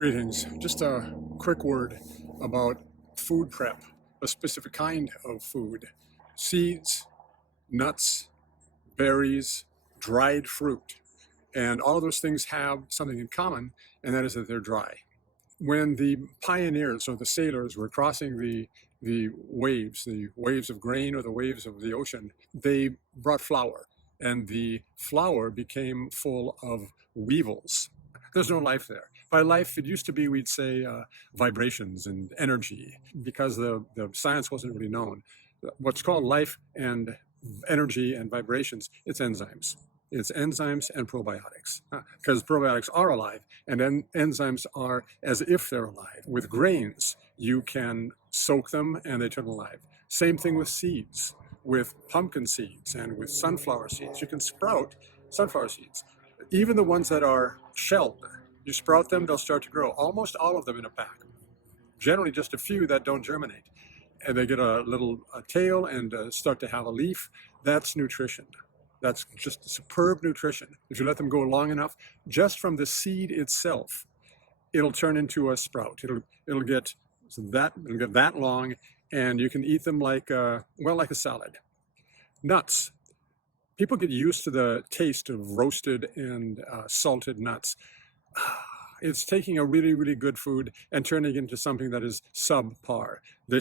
Greetings. Just a quick word about food prep, a specific kind of food. Seeds, nuts, berries, dried fruit, and all of those things have something in common, and that is that they're dry. When the pioneers or the sailors were crossing the waves of grain or the waves of the ocean, they brought flour, and the flour became full of weevils. There's no life there. By life, it used to be, we'd say, vibrations and energy, because the science wasn't really known. What's called life and energy and vibrations, it's enzymes. It's enzymes and probiotics, because probiotics are alive, and then enzymes are as if they're alive. With grains, you can soak them and they turn alive. Same thing with seeds, with pumpkin seeds and with sunflower seeds. You can sprout sunflower seeds. Even the ones that are shelled, you sprout them, they'll start to grow. Almost all of them in a pack. Generally just a few that don't germinate. And they get a little tail and start to have a leaf. That's nutrition. That's just superb nutrition. If you let them go long enough, just from the seed itself, it'll turn into a sprout. It'll get that long, and you can eat them like a salad. Nuts. People get used to the taste of roasted and salted nuts. It's taking a really, really good food and turning it into something that is subpar. The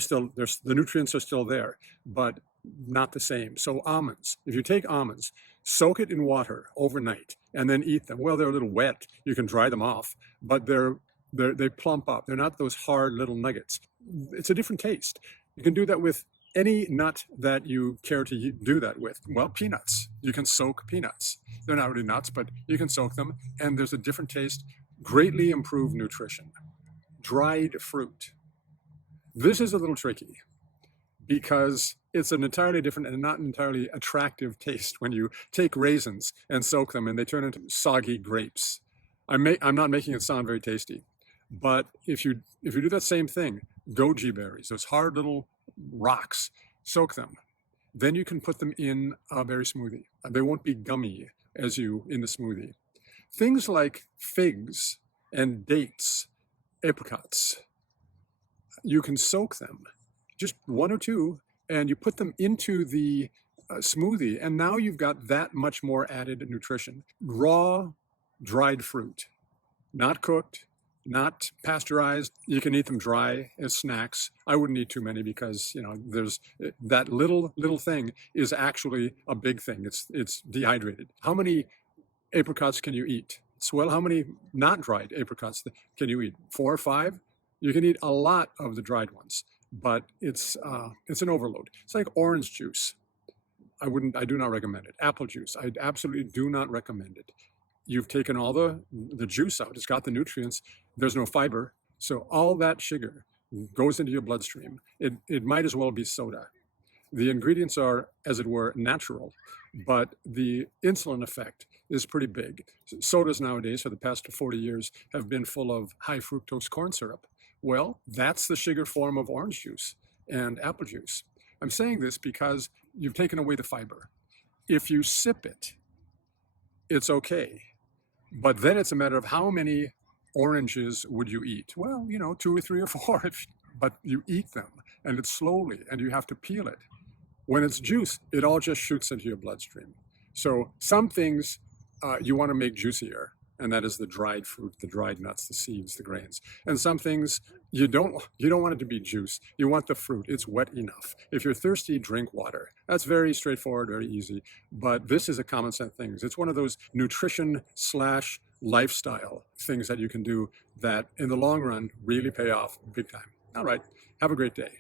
nutrients are still there, but not the same. So almonds, if you take almonds, soak it in water overnight and then eat them. Well, they're a little wet. You can dry them off, but they plump up. They're not those hard little nuggets. It's a different taste. You can do that with any nut that you care to do that with. Well, peanuts. You can soak peanuts. They're not really nuts, but you can soak them, and there's a different taste. Greatly improved nutrition. Dried fruit. This is a little tricky because it's an entirely different and not entirely attractive taste when you take raisins and soak them and they turn into soggy grapes. I'm not making it sound very tasty, but if you do that same thing, goji berries, those hard little rocks, soak them. Then you can put them in a berry smoothie. They won't be gummy in the smoothie. Things like figs and dates, apricots, you can soak them, just one or two, and you put them into the smoothie, and now you've got that much more added nutrition. Raw, dried fruit, not cooked, not pasteurized. You can eat them dry as snacks. I wouldn't eat too many because, there's that little thing is actually a big thing. It's dehydrated. How many apricots can you eat? Well, how many not dried apricots can you eat? 4 or 5? You can eat a lot of the dried ones, but it's an overload. It's like orange juice. I do not recommend it. Apple juice, I absolutely do not recommend it. You've taken all the juice out. It's got the nutrients. There's no fiber. So all that sugar goes into your bloodstream. It might as well be soda. The ingredients are, as it were, natural, but the insulin effect is pretty big. Sodas nowadays, for the past 40 years, have been full of high fructose corn syrup. Well, that's the sugar form of orange juice and apple juice. I'm saying this because you've taken away the fiber. If you sip it, it's okay. But then it's a matter of how many oranges would you eat? Well, 2 or 3 or 4, but you eat them, and it's slowly, and you have to peel it. When it's juice, it all just shoots into your bloodstream. So some things you want to make juicier, and that is the dried fruit, the dried nuts, the seeds, the grains. And some things you don't want it to be juice. You want the fruit. It's wet enough. If you're thirsty, drink water. That's very straightforward, very easy. But this is a common sense thing. It's one of those nutrition/lifestyle things that you can do that in the long run really pay off big time. All right. Have a great day.